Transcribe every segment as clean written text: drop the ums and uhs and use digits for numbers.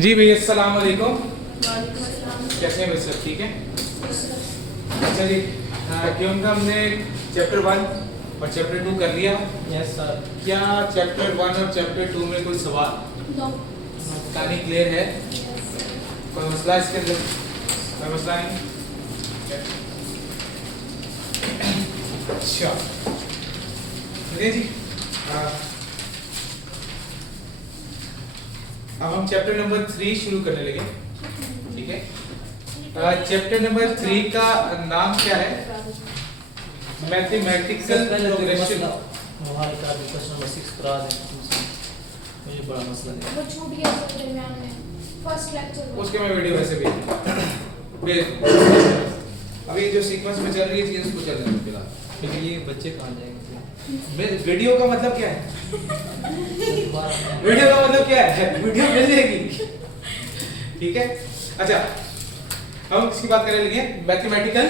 जी भैया अस्सलाम वालेकुम। वालेकुम अस्सलाम। कैसे हैं भाई सब ठीक है? अच्छा जी, क्योंकि हमने चैप्टर 1 और चैप्टर 2 कर लिया। Yes sir. क्या चैप्टर 1 और चैप्टर 2 में कोई सवाल नो। कहानी क्लियर है? कोई मसला इसके अंदर? कोई मसला नहीं? अच्छा जी, अब हम चैप्टर नंबर 3 शुरू करने लगे। ठीक है, चैप्टर नंबर 3 का नाम क्या है? Mathematical progression. हमारे का क्वेश्चन नंबर 6 करा दें, मुझे बड़ा मसला है। वो छूट गया था दरमियान में फर्स्ट लेक्चर में। उसके मैं वीडियो वैसे भेज अभी जो सीक्वेंस में चल रही है चीज उसको चलने दो फिलहाल। क्योंकि ये बच्चे कहाँ जाएंगे? वीडियो का मतलब क्या है? वीडियो का मतलब क्या है? वीडियो मिल जाएगी। ठीक है, अच्छा हम इसकी बात करने लगे मैथमेटिकल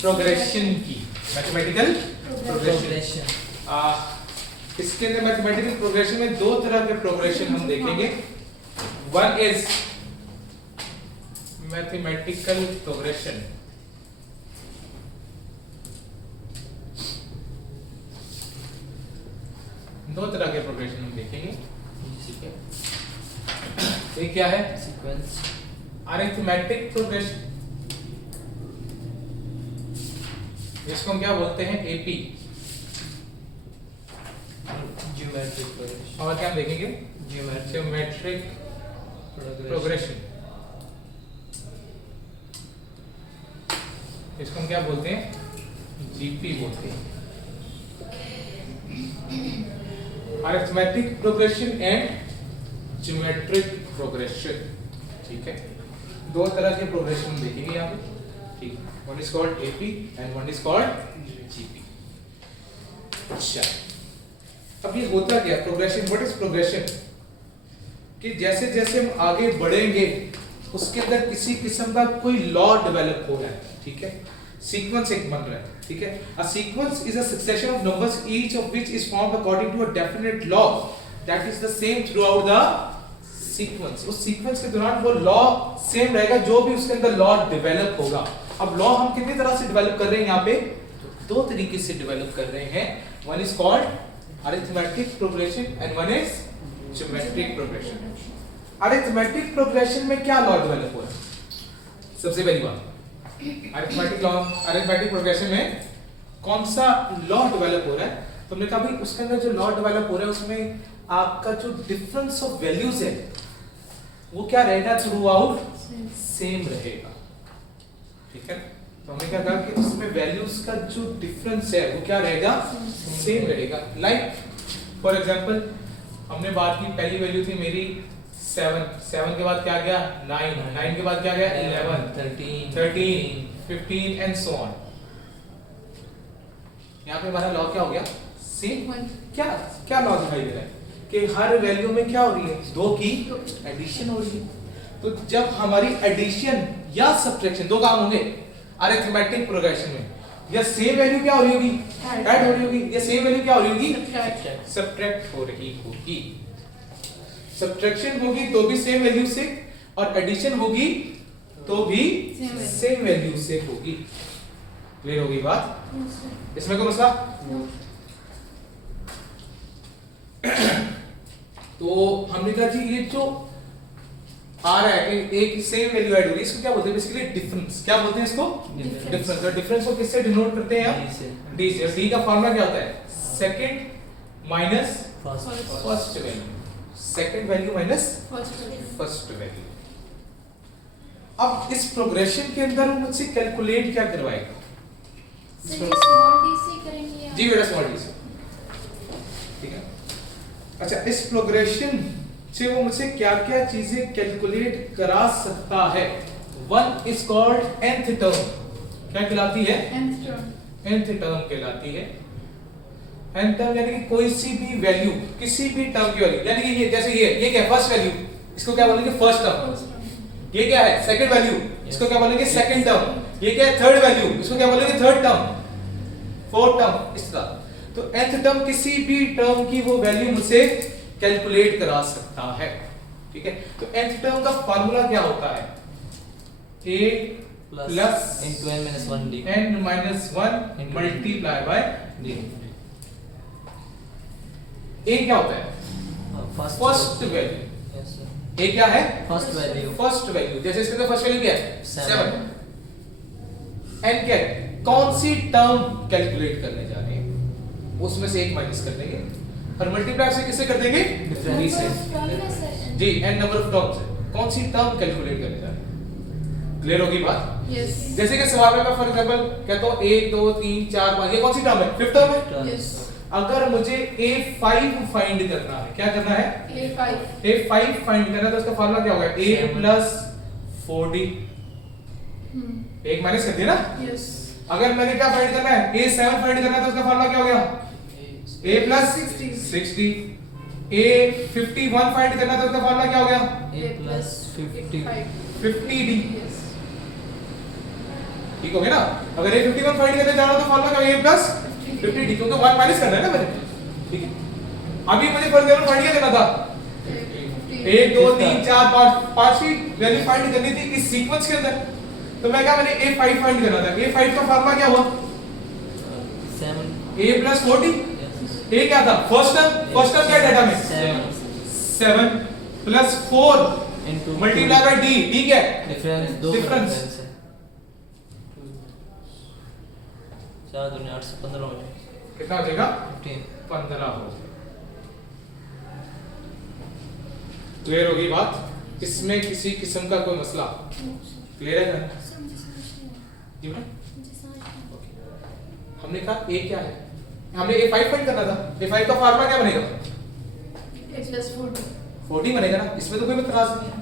प्रोग्रेशन की। मैथमेटिकल प्रोग्रेशन, इसके अंदर मैथमेटिकल प्रोग्रेशन में दो तरह के प्रोग्रेशन हम देखेंगे। वन इज मैथमेटिकल प्रोग्रेशन, दो तरह के प्रोग्रेशन हम देखेंगे। ठीक है, ये क्या है? सीक्वेंस। अरिथमेटिक प्रोग्रेशन, जिसको हम क्या बोलते हैं? एपी। Geometric progression. और क्या हम देखेंगे? ज्योमेट्रिक प्रोग्रेशन, इसको हम क्या बोलते हैं? जीपी बोलते हैं। Arithmetic progression and geometric progression. ठीक है, दो तरह के प्रोग्रेशन हम देखेंगे यहाँ पे। ठीक, one is called AP and one is called GP. अच्छा, अब ये होता क्या प्रोग्रेशन? What is progression? कि जैसे जैसे हम आगे बढ़ेंगे उसके अंदर किसी किस्म का कोई लॉ डेवलप हो रहा है। ठीक है, सीक्वेंस एक बन रहा है। ठीक है, a sequence is a succession of numbers each of which is formed according to a definite law that is the same throughout the sequence। उस सीक्वेंस के दौरान वो लॉ सेम रहेगा जो भी उसके अंदर लॉ डेवलप होगा। अब लॉ हम कितनी तरह से डेवलप कर रहे हैं? यहाँ पे दो तरीके से डेवलप कर रहे हैं। One is called arithmetic progression and one is geometric progression. Arithmetic progression में क्या लॉ डेवलप हो रहा है? सबसे पहली बात, अरिथमेटिक प्रोग्रेशन में कौन सा लॉ डेवलप हो रहा है? तो हमने कहा भाई उसके अंदर जो लॉ डेवलप हो रहा है उसमें आपका जो डिफरेंस ऑफ वैल्यूज है वो क्या रहेगा? थ्रू आउट सेम रहेगा। ठीक है, तो हमने क्या कहा कि उसमें वैल्यूज का जो डिफरेंस है वो क्या रहेगा? सेम रहेगा। लाइक फॉर एग्जांपल हमने बात की, पहली वैल्यू थी मेरी 7 के बाद क्या गया? 9 के बाद क्या गया? 11, 13, 15 एंड सो ऑन। यहाँ पे हमारा लॉ क्या हो गया? सेम। क्या क्या लॉ दिखाई दे रहा है कि हर वैल्यू में क्या हो रही है? दो की एडिशन हो रही है। तो जब हमारी एडिशन या सब्ट्रैक्शन, दो काम होंगे अरिथमेटिक प्रोग्रेशन में, या सेम वैल्यू क्या हो रही होगी? ऐड हो रही होगी, या सेम वैल्यू क्या हो रही होगी? सब्ट्रैक्ट हो रही होगी। सब्ट्रैक्शन होगी तो भी सेम वैल्यू से, और एडिशन होगी तो भी सेम वैल्यू से होगी। क्लियर होगी बात? इसमें कोई मसला? तो हमने कहा जी ये जो आ रहा है कि एक सेम वैल्यू ऐड हो रही है, इसको क्या बोलते हैं? Basically difference. क्या बोलते हैं इसको? डिफरेंस। और डिफरेंस को किससे डिनोट करते हैं हम? डी से। डी का फार्मूला क्या होता है? Second minus first value. Second value minus first value. अब इस प्रोग्रेशन के अंदर वो मुझसे कैलकुलेट क्या करवाएगा? स्मॉल डी से करेंगे जी बेटा, स्मॉल डी से। ठीक है, अच्छा इस प्रोग्रेशन से वो मुझसे क्या क्या चीजें कैलकुलेट करा सकता है? One is called nth term. क्या कहलाती है? nth टर्म कहलाती है। nth टर्म यानी कि कोई सी भी वैल्यू, किसी भी टर्म की वैल्यू, यानी कि ये जैसे ये क्या है? फर्स्ट वैल्यू, इसको क्या बोलेंगे? First term. ये क्या है? सेकंड वैल्यू, इसको क्या बोलेंगे? Second term. ये क्या है? थर्ड वैल्यू, इसको क्या बोलेंगे? Third term. फोर्थ टर्म, इस तरह। तो nth टर्म किसी भी टर्म की वो वैल्यू मुझसे कैलकुलेट करा सकता है। ठीक है। तो nth टर्म का फार्मूला क्या होता है? a plus into n minus 1 d n minus 1 multiply by d a क्या होता है? First value. yes sir a क्या है? first value first value. जैसे इसके अंदर फर्स्ट वैल्यू क्या है? 7। Seven. n क्या है? कौन सी टर्म कैलकुलेट करने जा रहे हैं, उसमें से एक माइनस कर देंगे और मल्टीप्लाई से किससे कर देंगे? Difference. d से। जी, n नंबर ऑफ टर्म्स है, कौन सी टर्म कैलकुलेट करने जा रहे हैं। क्लियर होगी बात? Yes. जैसे कि सवाल में मैं फॉर एग्जांपल कहता हूं 1 2 3 4 5, ये कौन सी टर्म है? फिफ्थ टर्म है। Yes. अगर मुझे a5 फाइंड करना है, क्या करना है? A5. a5 फाइंड करना है तो उसका फार्मूला क्या होगा? a plus 4d। एक माइनस कर दिया ना। Yes. अगर मैंने क्या फाइंड करना है? a7 फाइंड करना है तो उसका फार्मूला क्या हो गया? a plus 60। a51 फाइंड करना है तो उसका फार्मूला क्या हो गया? a plus 50 50d। Yes. ठीक हो गया ना। अगर a51 फाइंड करने जा रहा हूं तो फार्मूला क्या होगा? a प्लस 50d, क्योंकि 1 माइनस करना है ना मैंने। ठीक है, अभी मुझे फॉर एग्जांपल फाइंड क्या करना था? 1 2 3 4 5 पांचवी वैल्यू फाइंड करनी थी इस सीक्वेंस के अंदर, तो मैं क्या, मैंने a5 फाइंड करना था। a5 का फार्मूला क्या हुआ? 7 a प्लस 40। yes a क्या था? फर्स्ट टर्म क्या डाटा में? 7 plus 4 into multiply by d। d क्या है? डिफरेंस दो Difference. डिफरेंस है 4 दूनी 8 से 15 हो जाए कितना हो जाएगा? 15 15 हो जाएगा। क्लियर होगी बात? इसमें किसी किस्म का कोई मसला क्लियर है ना? जी बेटा, हमने कहा a क्या है, हमने a5 फाइंड करना था। a5 का फार्मूला क्या बनेगा? A plus 40. 40 बनेगा ना, इसमें तो कोई इतराज नहीं है।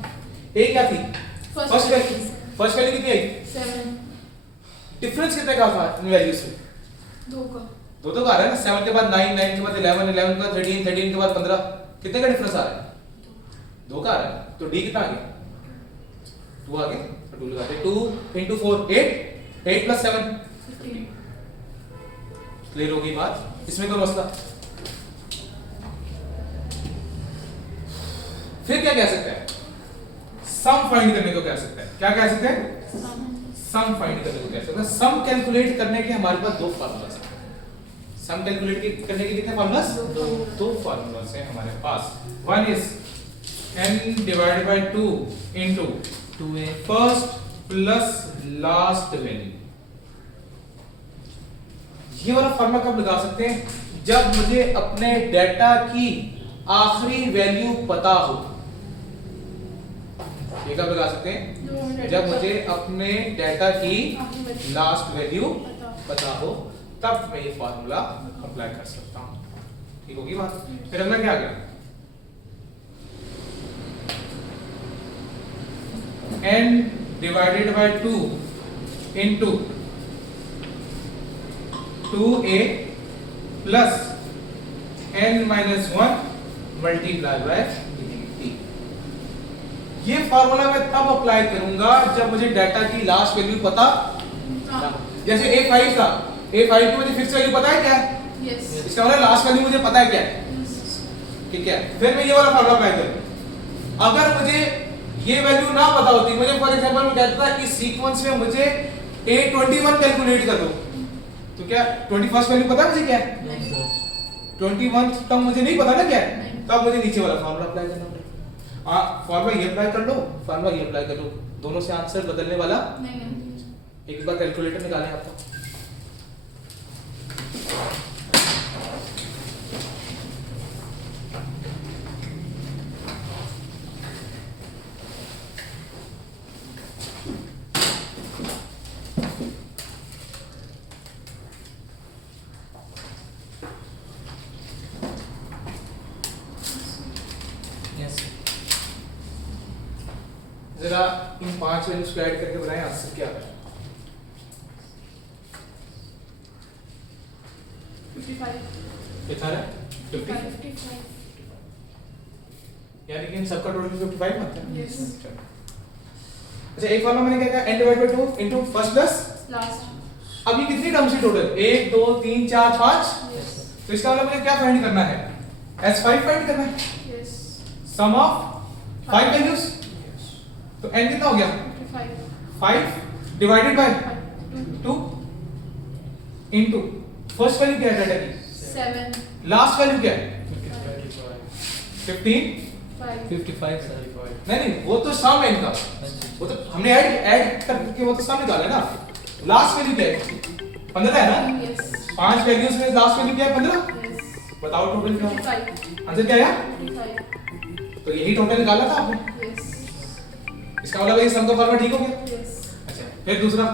a क्या थी? फर्स्ट वैल्यू कितनी आई? 7. डिफरेंस कितने का था इन वैल्यूज में? 2 का. दो तो आ रहा है ना। 7 के बाद 9, 9 के बाद 11, 11 के बाद 13, 13 के बाद 15, कितने का डिफरेंस आ रहा है? 2 का आ रहा है। तो d कितना आ गया? 2 आ गया। तो 2 लगाते हैं। 2 into 4 8, 8 plus 7 15. क्लियर होगी बात? इसमें कोई मसला? फिर क्या कह सकते हैं? सम फाइंड करने को कह सकते हैं। क्या कह सकते हैं? सम फाइंड करने को कह सकते हैं। सम कैलकुलेट करने के हमारे पास दो फार्मूलास हैं। सम कैलकुलेट करने के कितने फार्मूलास? दो फार्मूलास हैं हमारे पास। One is n divided by 2 into 2a first plus last value. ये वाला फार्मूला कब लगा सकते हैं? जब मुझे अपने डेटा की आखिरी वैल्यू पता हो। ये कब लगा सकते हैं? जब मुझे अपने डेटा की लास्ट वैल्यू पता हो, तब मैं ये फार्मूला अप्लाई कर सकता हूं। ठीक होगी बात? फिर अगला क्या आ गया? n divided by 2 into 2a plus n minus 1 multiply by t। ये फार्मूला मैं तब अप्लाई करूंगा जब मुझे डाटा की लास्ट वैल्यू पता ना हो। जैसे a5 था, a5 की मुझे फिक्स वैल्यू पता है क्या है? Yes. इसका मतलब लास्ट वैल्यू मुझे पता है क्या है। ठीक है, फिर मैं ये वाला फार्मूला अप्लाई करूं। अगर मुझे ये वैल्यू ना पता होती, मुझे फॉर एग्जांपल मैं कहता था इस सीक्वेंस में मुझे a21 कैलकुलेट कर दो, तो क्या 21st वैल्यू पता है मुझे क्या है? yes sir 21 तब मुझे नहीं पता ना क्या है, नहीं। तब मुझे नीचे वाला फार्मूला अप्लाई करना पड़ेगा। फार्मूला ये अप्लाई कर लो, फार्मूला ये अप्लाई कर लो, दोनों से आंसर बदलने वाला नहीं. एक बार कैलकुलेटर निकालें आपका। yes जरा इन 5 वैल्यूज को ऐड करके बताएं आंसर क्या है। 55. कितना है? 50। 55. यानी कि इन सबका टोटल 55 आता है। Yes. अच्छा, एक वाला मैंने क्या कहा n divided by 2 into first plus, Last. अब ये कितनी टर्म्स है टोटल? 1 2 3 4 5। Yes. तो इसका मतलब मुझे क्या फाइंड करना है? S5 फाइंड करना है। Yes. सम ऑफ 5 वैल्यूज, तो n कितना हो गया 55 5 divided by 2 into first value क्या है डाटा की, 7 लास्ट वैल्यू क्या है 15, 5 55 सर। नहीं वो तो सम है इनका, वो तो हमने ऐड करके वो तो सम निकाला है ना। लास्ट वैल्यू क्या है 15 है ना, यस 5 वैल्यूज में लास्ट वैल्यू क्या है 15, यस बताओ टोटल क्या 55 आंसर क्या आया, 55 तो यही टोटल निकाला था आपने, यस इसका मतलब ये सम का फॉर्मूला ठीक हो गया। यस अच्छा फिर दूसरा